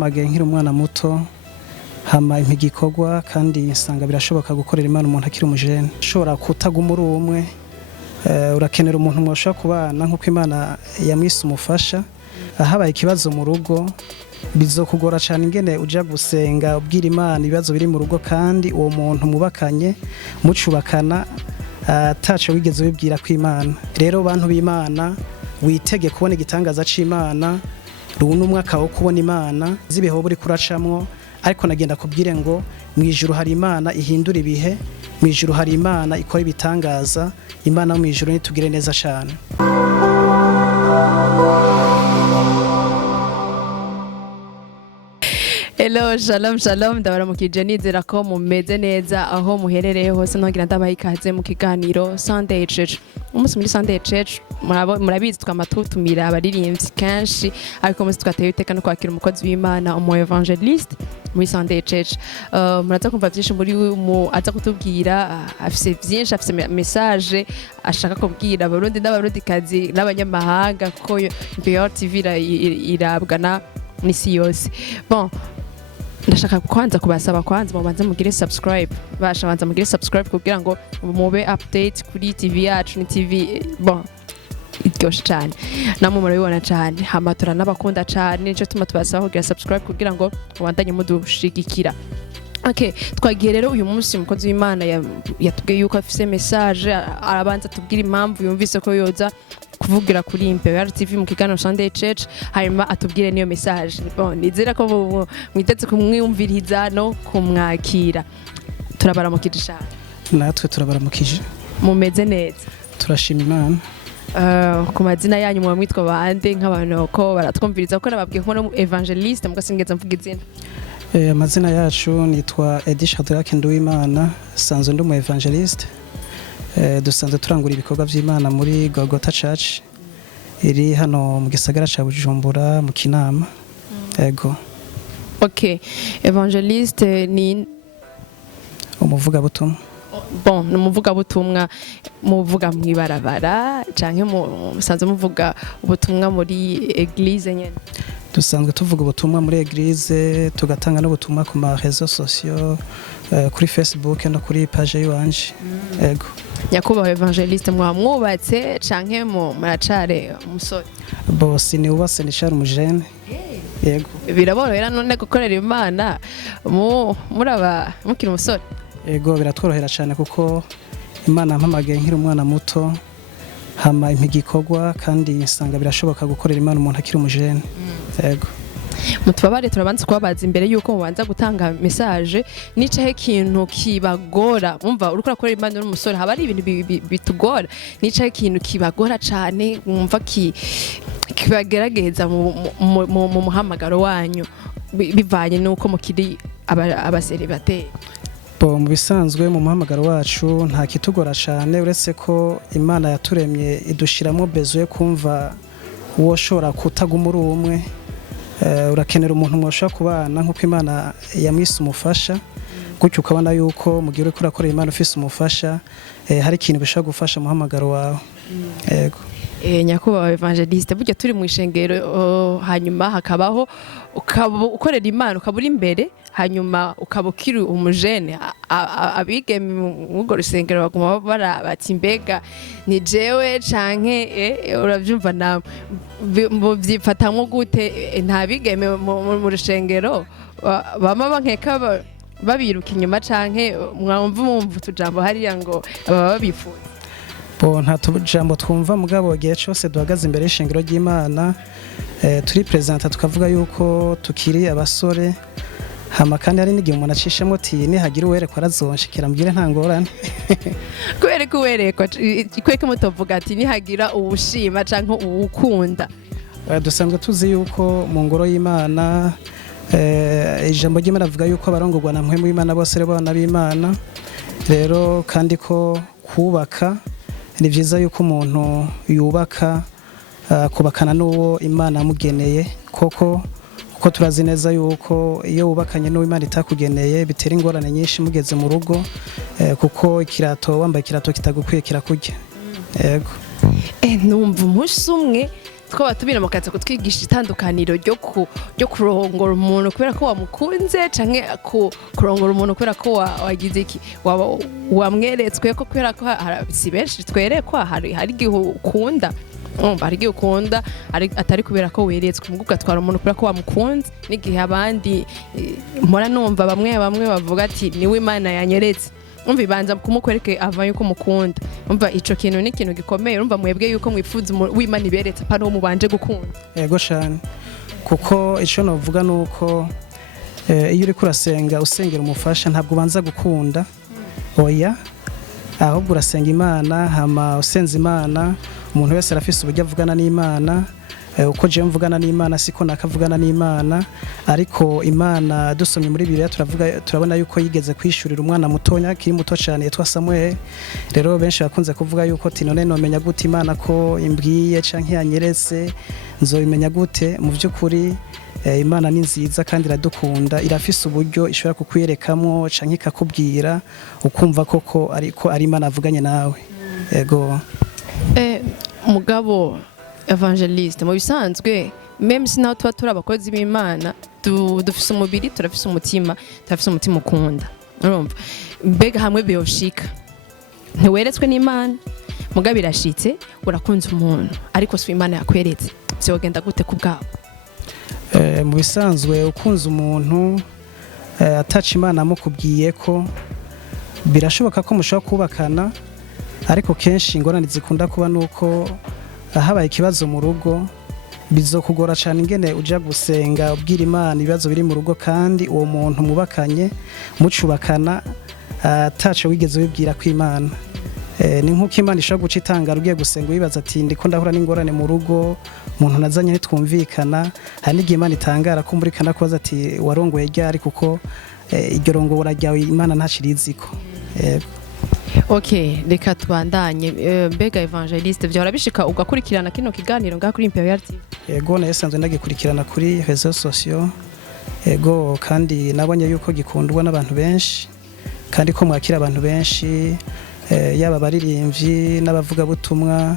Mage nkiri umwana muto hama impigikorwa kandi nsanga birashoboka gukorera Imana umuntu akiri umujene ushobora kutaguma uri umwe urakenera umuntu mwashaka kubana nkuko Imana yamwise umufasha habaye ikibazo mu rugo bizokugora cyane ingene uja gusenga ubwira Imana ibibazo biri mu rugo kandi uwo muntu mubakanye mucubakana ataco wigeze ubibwira ko Imana rero bantu b'Imana witege kubona igitangaza c'Imana runo umwaka wo kubona Imana zibeho buri kuracamwo ariko nagenda kubwire ngo mwijuru hari Imana ihindura ibihe mwijuru hari Imana ikora ibitangaza Imana mwijuru nitugire neza cyane. Hello, shalom, ndabaramukije nizera ko mumeze neza aho muherereye hose ntogira ndabaha ikaze mu kiganiro Sunday Church. Umunsi muri Sunday Church murabizi twamatutumira abaririmbyi kenshi ariko muzi twateye iteka no kwakira umukozi w'Imana umu evangelist muri Sunday Church. Muraza kumva byinshi muri aza kutubwira afise byinshi afise message ashaka kubwira abarundi n'abarundikazi n'abanyamahanga ko MUKOBWA TV irabwana n'isi yose. Bon, ndashaka kwanza kubasaba kwanza mubanze mugire subscribe banza mugire subscribe kugira ngo mube update kuri TV yacu ni TV bon iryoshe cyane namwe murabibona cyane hamatura n'abakunda cyane nico tuma tubasaba kugira subscribe kugira ngo mubandanye mudushigikira. Okay, twagiye rero uyu munsi umukozi w'Imana yatubwiye yuko afise message arabanza tubwira impamvu yumvise ko yoza kuvugira kuri MUKOBWA TV mu kiganiro Sunday Church hanyuma atubwire niyo message. Bon, nizera ko mwiteze kumwumviriza no kumwakira. Turabaramukije cyane. Natwe turabaramukije. Mumeze neza. Turashima Imana. Ku mazina yanyu mwitwa bande nk'abantu ko baratwumviriza ko nababwiye ko no evangelist mugasingeza mvuga izina. Amazina yacu nitwa ntiwemere sanzwe ndi umu evangelist. Dusanzwe turangura ibikorwa by'Imana muri Golgotha Church iri hano mu gisagara ca Bujumbura mu Kinama. Ego. Okay, evangelist ni umuvuga butumwa. Bon, numuvuga butumwa muvuga mwibarabara canke musanzwe muvuga ubutumwa muri eglise nyene. Dusanzwe tuvuga ubutumwa muri eglise tugatanga n'ubutumwa ku ma réseaux sociaux kuri Facebook no kuri page yanje. Ego. Nyakubahwa evangelist mwamwubatse canke muracare umusore? Bosi ni ubase ni cyari umujene. Yego. Biraborohera none gukorera Imana muraba mukiri umusore? Ego biratworohera cyane kuko Imana mpamagaye nkiri umwana muto hama impigikorwa kandi nsanga birashoboka gukorera Imana umuntu akiri umujene. Ego. Mutubabare turabanza kubabaza imbere yuko mubanza gutanga message nicahe kintu kibagora umva uriko rakorera Imana n'umusore haba ari ibintu bitugora nicahe kintu kibagora cyane umva kibagerageza mu muhamagaro wanyu bivanye nuko mukiri abaseribateri. Mu bisanzwe mu muhamagaro wacu nta kitugora cyane uretse ko Imana yaturemye idushiramo bezo yo kumva uwo shora kutaguma uri umwe urakenera umuntu mwashaka kubana nkuko Imana yamwise umufasha gutyo ukabona yuko mu gihe uriko urakora Imana ufise umufasha hari ikintu bishaka gufasha muhamagaro wawe. Yego. Nyakubahwa evangelist burya turi mu ishengero hanyuma hakabaho ukorera Imana ukabura imbere hanyuma ukabukira umujene abigeme mugo rusengero baguma bati mbega ni jewe canke uravyumva na byifatamwe gute nta bigeme mu rusengero bama bankeka babiruka inyuma canke mwumva tujambo hariya ngo baba babifuza. Nta tujambo twumva mugabo gihe cyose duhagaze imbere y'ishengero ry'Imana turi presenta tukavuga yuko tukiri abasore hama kandi hari n'igihe umuntu acishemo tini hagira uwerekwa arazonshikira mbwire nta ngorane. Kubereka uwerekwa kweke mutovuga ati nihagira ubushima canke uwukunda. Dusanzwe tuzi yuko mu ngoro y'Imana ijambo ry'Imana avuga yuko abarongorwa na mpwemu y'Imana bose ari abana b'Imana rero kandi ko kubaka ni byiza yuko umuntu yubaka kubakana n'uwo Imana yamugeneye koko turazi neza yuko iyo wubakanye n'uwo Imana itakugeneye bitera ingorane nyinshi mugeze mu rugo kuko wambaye ikirato kitagukwiye kirakurya. Yego. Numva umunsi umwe twaba tubira mukaza kutwigisha itandukaniro ryo kurongora umuntu kubera ko wamukunze canke kurongora umuntu kubera ko wagize iki wamweretswe ko kubera ko si benshi twerekwa hari igihe ukunda hari igihe ukunda atari kubera ko weretswe mu gugatwara umuntu kubera ko wamukunze n'igihe abandi mpora numva bamwe bavuga ati niwe Imana yanyeretse umva ibanza kumukwereke avaye uko mukunda umva ico kintu ni ikintu gikomeye umva mwebwe yuko mwifuza w'Imana iberetse pa no mubanje gukunda yego cyane kuko ico novuga nuko iyo uri kurasenga usengera umufasha ntabwo ubanza gukunda oya ahubwo urasenga Imana hama usenza Imana umuntu wese arafise uburyo avugana n'Imana uko je mvugana n'Imana siko nakavugana n'Imana ariko Imana dusomye muri Bibiliya turabona yuko yigeze kwishurira umwana mutonya kiri muto cyane yitwa Samuel rero benshi bakunze kuvuga yuko tinone no menya gute Imana ko imbwiye canke yanyeretse nzobimenya gute mu by'ukuri Imana ni nziza kandi iradukunda irafise uburyo ishobora kukwerekamwo canke ikakubwira ukumva koko ariko ari Imana avuganye nawe yego mugabo evangeliste mu bisanzwe même si naho tuba turi abakozi b'Imana dufise umubiri turafise umutima ukunda urumva mbega hamwe byoshika ntiweretswe n'Imana mugabo irashitse urakunze umuntu ariko si Imana yakweretse byogenda gute ku bwabo mu bisanzwe ukunze umuntu ataca Imana amukubwiye ko birashoboka ko mushobora kubakana ariko kenshi ingorane zikunda kuba nuko habaye ikibazo mu rugo bizokugora cyane ingene uja gusenga ubwira Imana ibibazo biri mu rugo kandi uwo muntu mubakanye mucubakana ataco wigeze wibwira ko Imana ni nkuko Imana ishobora guca itangara ugiye gusenga wibaza ati ndiko ndahura n'ingorane mu rugo umuntu nazanye ntitwumvikana hari n'igihe Imana itangara ko muri kana kubaza ati warongoye ryari kuko iryo rongora ryawe Imana ntaciriziko Okay, reka tubandanye mbega evangeliste byahora bishika ugakurikirana kino kiganiro nga kuri Imperial TV. Yego nasanzwe ndagikurikirana kuri réseaux sociaux. Yego kandi nabonye yuko gikundwa n'abantu benshi kandi ko mwakira abantu benshi yaba baririmbyi n'abavuga butumwa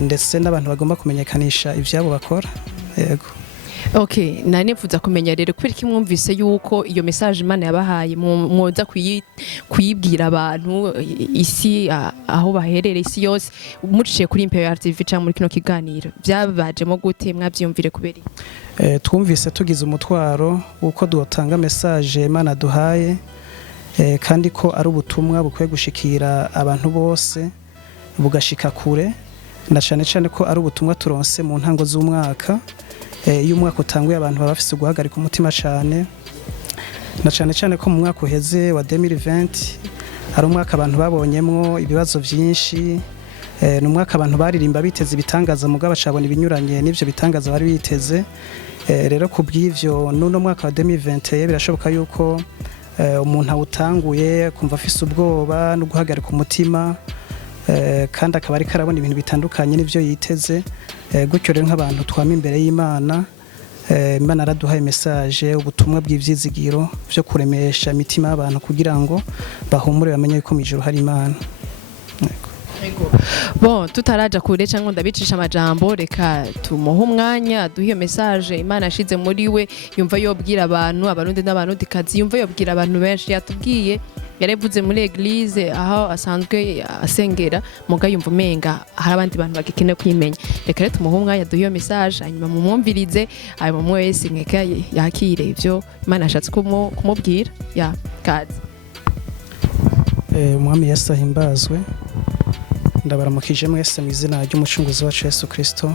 ndetse n'abantu bagomba kumenyekanisha ivyabo bakora. Yego. Okay, nari nifuza kumenya rero kwiri kimwumvise yuko iyo message Imana yabahaye mwoza kuyibwira abantu isi aho baherere isi yose muciye kuri Imperial TV cyangwa muri kino kiganiro byabajemo gute mwavyumvire kubera twumvise tugize umutwaro uko dutanga message Imana duhaye kandi ko ari ubutumwa bukwiye gushikira abantu bose bugashika kure na cyane ko ari ubutumwa turonse mu ntango z'umwaka iyo umwaka utanguye abantu baba bafise guhagarika umutima cyane na cyane ko mu mwaka uheze wa 2020 ari umwaka abantu babonyemwo ibibazo byinshi ni umwaka abantu baririmba biteze ibitangaza mugabo bacabona ibinyuranye n'ivyo bitangaza bari biteze rero kubw'ivyo nuno mwaka wa 2021 birashoboka yuko umuntu awutanguye kumva afise ubwoba no guhagarika umutima kandi akaba ari karabona ibintu bitandukanye n'ivyo yiteze gutyo rero nk'abantu twama imbere y'Imana Imana araduhaye message ubutumwa bw'ivyizigiro byo kuremesha imitima y'abantu kugira ngo bahumure bamenye yuko mijuru hari Imana. Bon, tutaraja kure cyangwa ndabicisha amajambo reka tumuhe umwanya duhe iyo message Imana ashize muri we yumva yobwira abantu abarundi n'abarundi kazi yumva yobwira abantu benshi yatubwiye yarevuze muri eglise aho asanzwe asengera muga yumva umenga hari abandi bantu bagikeneye kwimenya reka rero tumuhe umwanya duhe iyo message hanyuma mumwumvirize ayo mumwe wese nkeka yakire ivyo Imana ashatse kumubwira ya kazi umwami Yesu ahimbazwe ndabaramukije mwese mu izina ry'umucunguzi wacu Yesu Kristo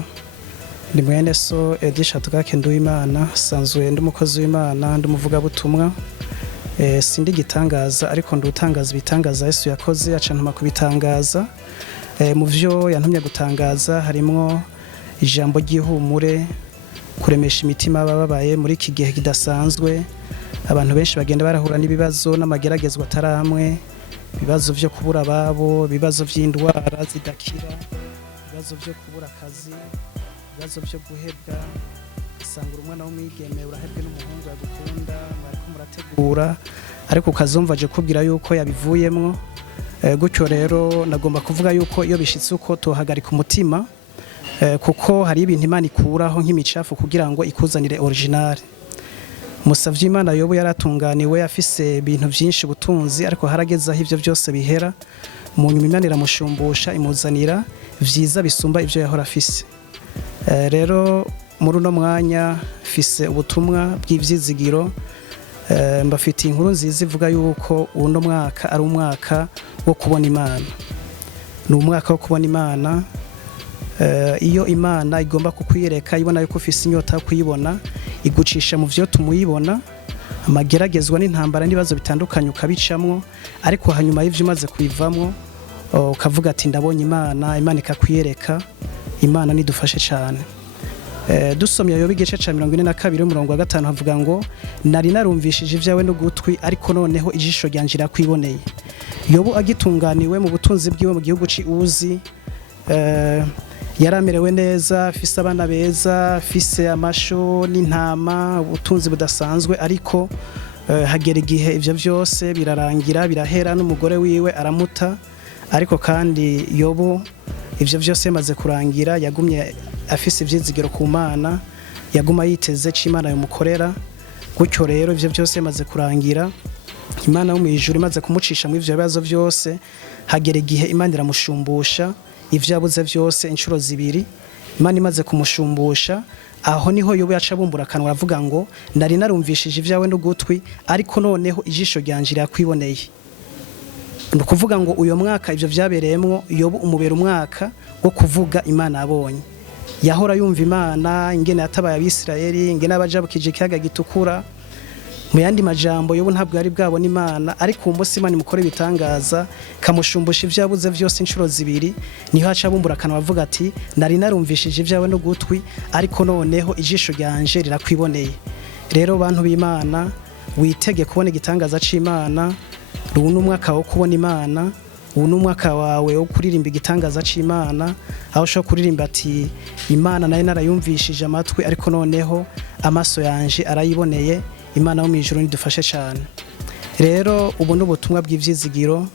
ndi mwene so Edisha Tugake nduwimana sanzwe ndi umukozi w'Imana ndi umuvuga butumwa sindi gitangaza ariko ndutangaza ibitangaza Yesu yakoze acantuma kubitangaza mu vyo yantumye gutangaza harimo ijambo ry'ihumure kuremesha imitima bababaye muri iki gihe kidasanzwe abantu benshi bagenda barahura n'ibibazo n'amageragezwa ataramwe ibibazo byo kubura ababo ibibazo by'indwara zidakira ibibazo byo kubura akazi ibibazo byo guhebwa isangura umwana w'umwigeme urahebwe n'umuhungu yagukunda mwariko murategura ariko ukazumva aje kubwira yuko yabivuyemwo gutyo rero nagomba kuvuga yuko iyo bishitse uko tohagarika umutima kuko hari ibintu Imana ikuraho nk'imicafu kugira ngo ikuzanire original. Musavye Imana Yobu yaratunganiwe afise ibintu byinshi butunzi, ariko harageza aho ivyo byose bihera, mu nyuma Imana iramushumbusha imuzanira vyiza bisumba ivyo yahora afise. Rero muri uno mwanya fise ubutumwa bw'ivyizigiro, mbafitiye inkuru nziza ivuga yuko uno mwaka ari umwaka wo kubona Imana. Ni umwaka wo kubona Imana. Iyo Imana igomba kukwiyereka ibona yuko ufise inyota yo kuyibona, igucisha mu vyo tumuyibona, amageragezwa n'intambara n'ibibazo bitandukanye ukabicamwo, ariko hanyuma y'ivyo umaze kubivamwo ukavuga ati ndabonye Imana, Imana ikakwiyereka. Imana nidufashe cyane. Dusomye Yobu igice ca 42 umurongo wa 5 havuga ngo nari narumvishije ivyawe n'ugutwi, ariko noneho ijisho ryanje rakwiboneye. Yobu agitunganiwe mu butunzi bwiwe mu gihugu ci Uzi, yaramerewe neza, afise abana beza, afise amasho n'intama, ubutunzi budasanzwe, ariko hagera igihe ivyo vyose birarangira birahera, n'umugore wiwe aramuta. Ariko kandi Yobu ivyo vyose yamaze kurangira yagumye afise ivyizigiro ku Mana, yaguma yiteze ci Imana yomukorera. Gutyo rero ivyo vyose yamaze kurangira, Imana yo mwijuru imaze kumucisha mu ivyo bibazo vyose, hagera igihe Imana iramushumbusha ivyo yabuze vyose inshuro zibiri. Imana imaze kumushumbusha, aho niho Yobu yaca bumbura akanwa avuga ngo nari narumvishije ivyawe n'ugutwi, ariko noneho ijisho ryanje rakwiboneye. Nukuvuga ngo uyo mwaka ivyo vyabereyemwo Yobu umubera umwaka wo kuvuga Imana abonye. Yahora yumva Imana ingene yatabaye Abisirayeli, ingene abajabukije ikiyaga gitukura. Mu yandi majambo Yobu ntabwo yari bwabona Imana, ariko umunsi Imana imukora ibitangaza kamushumbusha ivyo yabuze vyose inshuro zibiri, niho aca bumbura akanwa avuga ati nari narumvishije ivyawe n'ugutwi, ariko noneho ijisho ryanje rirakwiboneye. Rero bantu b'Imana, witege kubona igitangaza c'Imana. Ubu n'umwaka wo kubona Imana, ubu n'umwaka wawe wo kuririmba igitangaza c'Imana, aho ushobora kuririmba ati Imana nayo narayumvishije amatwi, ariko noneho amaso yanje arayiboneye. Imana yo mwijuru nidufashe cyane. Rero ubu n'ubutumwa bw'ivyizigiro,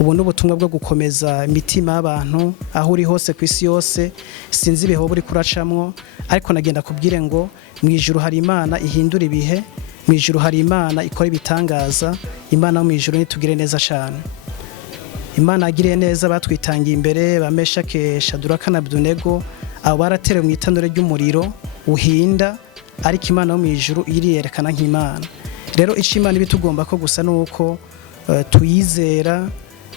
ubu n'ubutumwa bwo gukomeza imitima y'abantu aho uri hose kwisi yose. Sinzi ibihe buri kuracamwo, ariko nagenda kubwire ngo mwijuru hari Imana ihindura ibihe, mwijuru hari Imana ikora ibitangaza. Imana yo mwijuru nitugire neza cyane. Imana agiriye neza batwitangiye imbere, bameshake Shadraka na Abdunego, abo baraterewe mu itanure ry'umuriro uhinda, ariko Imana yo mwijuru iriyerekana nk'Imana. Rero ico Imana ibitugomba ko gusa nuko tuyizera,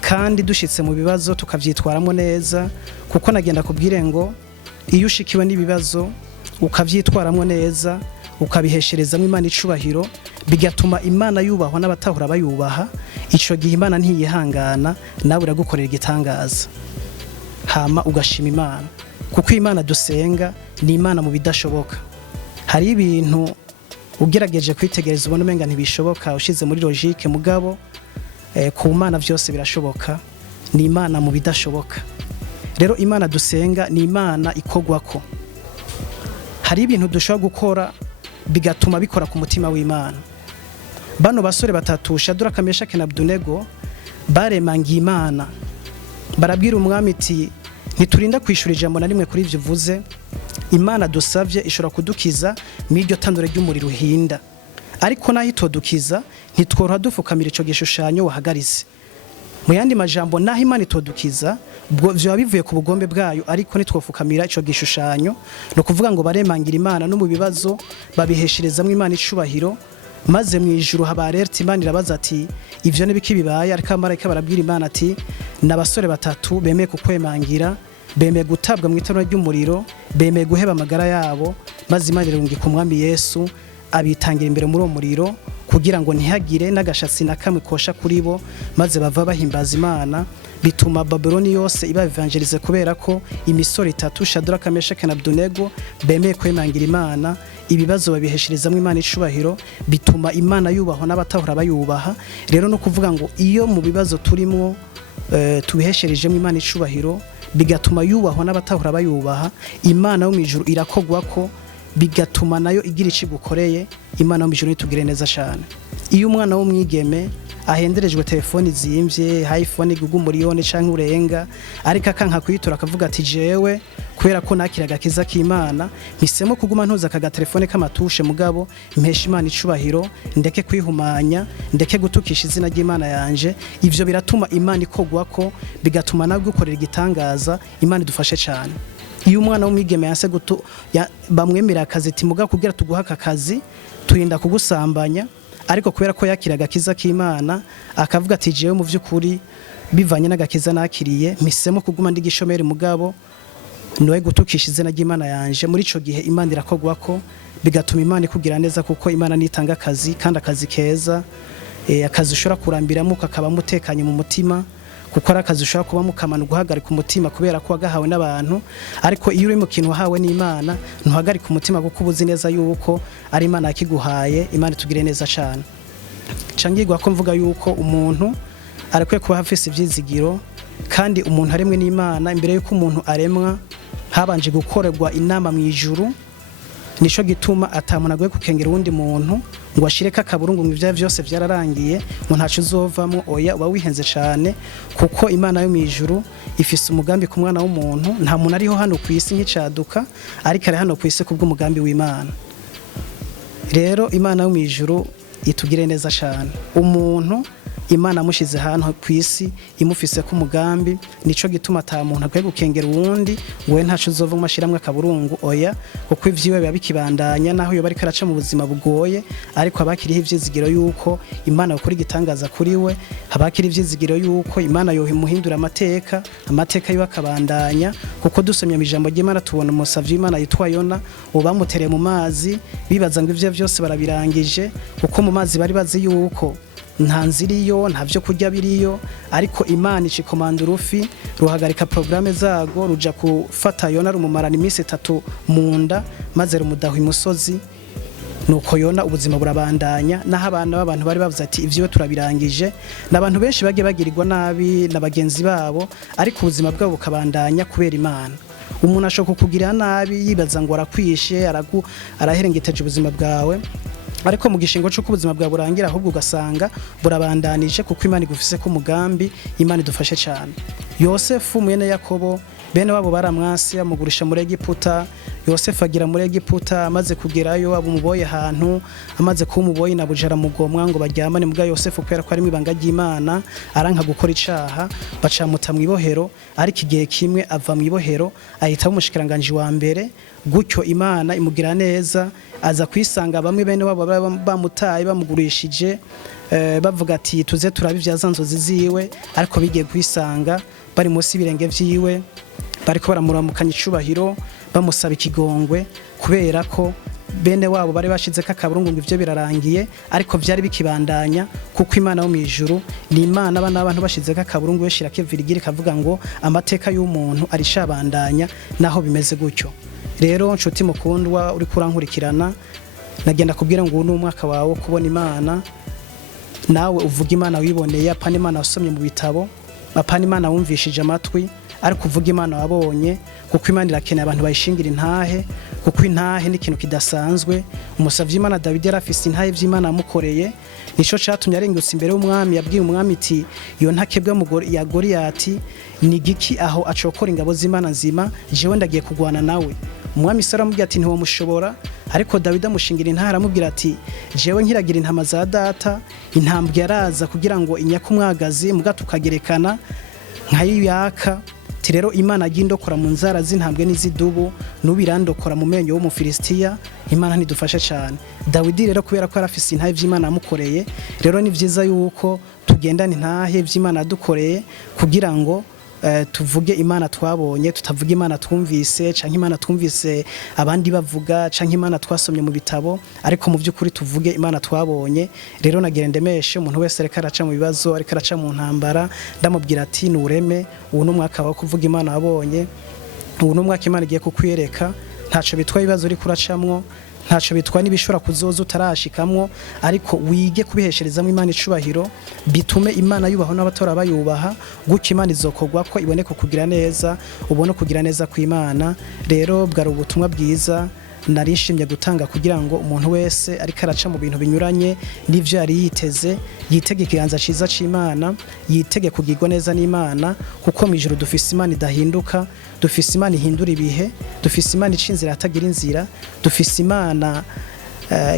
kandi dushitse mu bibazo tukavyitwaramo neza, kuko nagenda kubwire ngo iyo ushikiwe n'ibibazo ukavyitwaramo neza, ukabihesherezamo Imana icubahiro, bigatuma Imana yubahwa n'abatahura bayubaha. Ico gihe Imana ntiyihangana, nawe uragukorera igitangaza, hama ugashima Imana, kuko Imana dusenga ni Imana mu bidashoboka. Hari ibintu ugerageje kwitegereza ubona umenga ntibishoboka ushize muri logique, mugabo ku Mana vyose birashoboka. Ni Imana mu bidashoboka. Rero Imana dusenga ni Imana ikogwako. Hari ibintu dushobora gukora bigatuma bikora ku mutima w'Imana. Bano basore batatu Shadraka, Meshaki na Abdunego baremangiye Imana, barabwira umwami iti ntiturinda kwishura ijambo na rimwe kuri ivyo uvuze. Imana dusavye ishobora kudukiza mw'iryo tanure ry'umuriro uhinda, ariko naho itodukiza ntitworoha dufukamira ico gishushanyo wahagaritse. Mu yandi majambo, naho Imana itodukiza vyoba bivuye ku bugombe bwayo, ariko nitwofukamira ico gishushanyo. No kuvuga ngo baremangira Imana no mu bibazo babihesherezamwe Imana icubahiro, maze mwijuru habarerta Imana irabaza ati ivyo nibiki bibaye. Ariko abamarayika barabwira Imana ati n'abasore batatu bemeye kukwemangira, bemeye gutabwa mu itanura ry'umuriro, bemeye guheba amagara yabo, maze Imana irungika umwami Yesu abitangira imbere muri uwo muriro, kugira ngo ntihagire n'agashatsi na kamwe kosha kuri bo, maze bava bahimbaza Imana. Bituma Babyloni yose iba evangelize, kubera ko imisoro itatu Shadraka, Meshaki na Abdunego bemeye kwemangira Imana, ibibazo babihesherezamwe Imana icubahiro, bituma Imana yubahwa n'abatahura bayubaha. Rero no kuvuga ngo iyo mu bibazo turimo tubihesherejemo Imana icubahiro, bigatuma yubahwa n'abatahura bayubaha, Imana yo mwijuru irakogwako, bigatuma nayo igira ici gukoreye. Imana yo mwijuru nitugire neza cyane. iyo umwana w'umwigeme ahenderejwe telefoni zimvye iPhone gugu miliyoni canke urenga ariko akanka kuyitura akavuga ati jewe kubera ko nakira gakiza k'Imana mpisemo kuguma ntuza aka telefone k'amatushe mugabo impesha Imana icubahiro ndeke kwihumanya ndeke gutukisha izina ry'Imana yanje ivyo biratuma Imana ikogwako bigatuma nabwo gukorera igitangaza Imana idufashe cyane iyo umwana w'umwigeme yase bamwemera akazi ati muga kugira tuguha aka kazi turinda kugusambanya ariko kubera ko yakira gakiza k'Imana akavuga ati jewe mu vy'ukuri bivanye n'agakiza nakiriye mpisemo kuguma ndi gishomeri mugabo noye gutukisha izina ry'Imana yanje muri ico gihe Imana irakogwako bigatuma Imana ikugira neza kuko Imana nitanga akazi kandi akazi keza akazi ushobora kurambiramo kakaba mutekanye mu mutima kuko akazi ushobora kuba mukamana guhagarika umutima kubera ko wagahawe n'abantu ariko iyo uri mu kintu wahawe n'Imana ntuhagarika umutima kuko ubuzi neza yuko ari Imana yakiguhaye Imana tugire neza cyane cangirwa ko mvuga yuko umuntu arakwiye kuba afise ivyizigiro kandi umuntu aremwe n'Imana imbere yuko umuntu aremwa habanje gukorerwa inama mu ijuru nico gituma atamuntu agoye kukengera uwundi muntu ngo ashireka akaburungu mu ivyo byose byararangiye ngo ntacu uzovamo oya uba wihenze cyane kuko Imana yo mu ijuru ifise umugambi ku mwana w'umuntu nta muntu ariho hano ku isi nk'icaduka ariko ari hano ku isi kubw'umugambi w'Imana rero Imana yo mu ijuru itugire neza cyane umuntu Imana mushize hano ku isi imufise ku mugambi nico gituma ata muntu akwiye gukengera uwundi we ntacu uzova mu mashiramwe akaburungu oya kuko ivyiwe biba bikibandanya naho yo bari karaca mu buzima bugoye ariko abakiriho ivyizigiro yuko Imana yakora igitangaza kuri we abakiri ivyizigiro yuko Imana yohimuhindura amateka yo akabandanya kuko dusomye mu ijambo ry'Imana tubona umusavyi Imana yitwa Yona ubamutereye mu mazi bibaza ngo ivyo byose barabirangije kuko mu mazi bari bazi yuko nta nziriyo nta byo kurya biriyo ariko Imana ikikomanda urufi ruhagarika programme zago ruja kufata Yona rumumarana iminsi 3 munda maze rumudaha imusozi nuko Yona ubuzima burabandanya naho abana b'abantu bari bavuze ati ivyo turabirangije n'abantu benshi bagiye bagirirwa nabi na bagenzi babo ariko ubuzima bwabo bukabandanya kubera Imana umuntu ashaka kukugira nabi yibaza ngo arakwishe araherengeteje ubuzima bwawe ariko mu gishingo cyo kubuzima bwa burangira ahubwo ugasanga burabandanije kuko Imana igufise ko umugambi Imana idufashe cyane Yosefu mwene Yakobo bene wabo baramwasi amugurisha muri Egiputa Yosefu agira muri Egiputa amaze kugerayo abumuboye ahantu amaze kumuboye nabujara mugomwa ngo baryamane muga Yosefu kwera ko ari mwibanga ry'Imana aranka gukora icaha bacamuta mwibohero ariko igihe kimwe ava mwibohero ahita umushikiranganje wa mbere gutyo Imana imugira neza aza kwisanga bamwe bene wabo bamutaye bamugurishije bavuga ati tuze turabivyaza nzozi ziwe ariko bigiye kwisanga bari munsi birenge vyiwe bariko baramuramukanya icubahiro bamusaba ikigongwe kubera ko bene wabo bari bashize kakaburungu ngo ivyo birarangiye ariko vyari bikibandanya kuko Imana yo mu ijuru ni Imana abana abantu bashize kakaburungu yeshira kevirigire kavuga ngo amateka y'umuntu arishabandanya naho bimeze gutyo rero nshuti mukundwa uri kurankurikirana nagenda kubwira ngo uno umwaka wawe kubona Imana nawe uvuga Imana wiboneye apana Imana wasomye mu bitabo apana Imana wumvishije amatwi ariko uvuga Imana wabonye kuko Imana irakeneye abantu bayishingira intahe kuko intahe ni ikintu kidasanzwe umusavyi Imana David yarafise intahe vy'Imana amukoreye nico catumye arengutse imbere y'umwami yabwiye umwami iti iyo ntakebwe ya Goliyati ni giki aho acokora ingabo z'Imana nzima jewe ndagiye kugwana nawe umwami Sara amubwira ati ntiwo mushobora ariko David amushingira intara aramubwira ati jewe nkiragira intama za data intambwe yaraza kugira ngo inyakumwagazi muga tukagerekana nkayiyaka rero Imana agindokora mu nzara z'intambwe n'izidubu nubirandokora mu menyo w'umufilisitiya Imana ntidufashe cyane Dawidi rero kubera ko arafise intahe vy'Imana amukoreye rero ni vyiza yuko tugendana intahe vy'Imana dukoreye kugira ngo tuvuge Imana twabonye tutavuga Imana twumvise canke Imana twumvise abandi bavuga canke Imana twasomye mu bitabo ariko mu by'ukuri tuvuge Imana twabonye rero nagerendemeshe umuntu wese reka araca mu bibazo ariko araca mu ntambara ndamubwira ati nureme ubu no mwaka wa kuvuga Imana wabonye ubu no mwaka Imana igiye kukwiyereka ntaco bitwa ibibazo uri kuracamwo ntaco bitwa nibishora kuzoza utarashikamwo ariko wige kubihesherezamo Imana icubahiro bitume Imana yubaho n'abatora bayubaha guki Imana izokogwa ko ibone ko kugira neza ubone kugira neza ku Imana rero bwari ubutumwa bwiza narishimye gutanga kugira ngo umuntu wese ariko araca mu bintu binyuranye n'ivyo yari yiteze yitege ikiganza ciza c'Imana, yitege kugirwa neza n'Imana, kuko mu ijuru dufise Imana idahinduka, dufise Imana ihindura ibihe, dufise Imana ica inzira atagira inzira, dufise Imana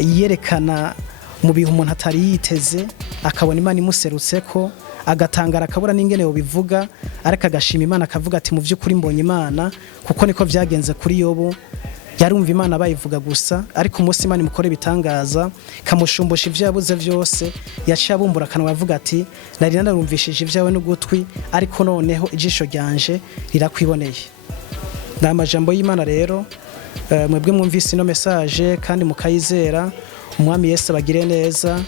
yerekana mu bihe umuntu atari yiteze, akabona Imana imuserutseko, agatangara akabura n'ingene bivuga, ariko agashima Imana akavuga ati mu vy'ukuri mbonye Imana, kuko niko vyagenze kuri Yobu. Yarumva Imana bayivuga gusa, ariko umunsi Imana imukore bitangaza, kamushumbusha ivyo yabuze vyose, yaciye abumbura akanwa avuga ati nari narumvishije ivyawe n'ugutwi, ariko noneho ijisho ryanje rirakwiboneye. Ni amajambo y'Imana rero, mwebwe mwumvise ino message kandi mukayizera, umwami Yesu abagire neza.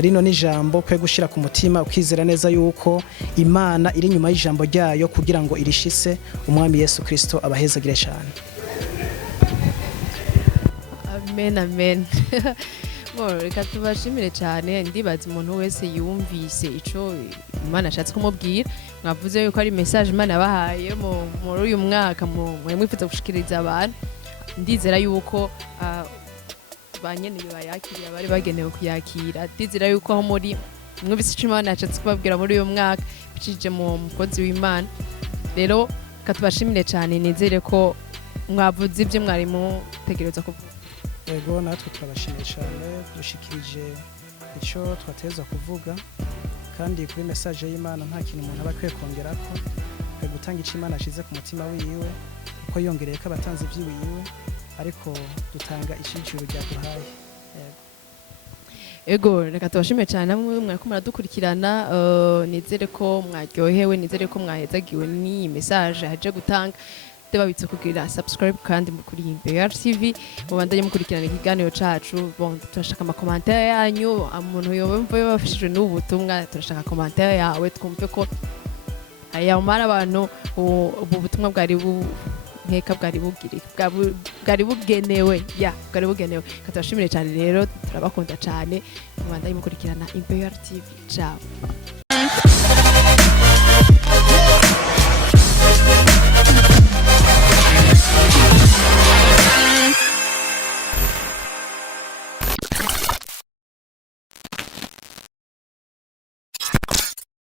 Rino ni jambo kwe gushira ku mutima, ukizera neza yuko Imana iri nyuma y'ijambo ryayo kugira ngo irishise. Umwami Yesu Kristo abahezagire cyane. Amen, amen. Reka tubashimire cyane, ndibaza umuntu wese yumvise ico Imana ashatse kumubwira. Mwavuze yuko ari message Imana yabahaye muri uyu mwaka mwifuza gushikiriza abantu. Ndizera yuko banyene bayakiriye bari bagenewe kuyakira. Ndizera yuko aho muri mwumvise ico Imana ashatse kubabwira muri uyu mwaka bicishije mu mukozi w'Imana. Rero katubashimire cyane, nizere ko mwavuze ibyo mwari mutegereza kuvuga. Ego natwe turabashimiye cyane, dushikirije ico twateza kuvuga, kandi kuri message y'Imana nta kintu umuntu aba akwiye kongerako, gutanga ico Imana ashize ku mutima wiwe, kuko yongereye ko abatanze ivy'iwiwe, ariko dutanga iciciro ryaduhaye. Ego reka tubashimiye cyane namwe mwariko muradukurikirana, nizere ko mwaryohewe, nizere ko mwahezagiwe ni message haje gutanga. Ndababitse kugira subscribe kandi kuri MUKOBWA TV, mubandanye mukurikirana ikiganiro cacu. Bon, turashaka ama commentaire yanyu, umuntu yobumva yabafashijwe n'ubutumwa, turashaka commentaire yawe twumve ko ayamara abantu ubu butumwa bwari nkeka bwari bugenewe, bwari bugenewe. Katubashimire cyane rero, turabakunda cyane, mubandanye mukurikirana MUKOBWA TV. Ciao.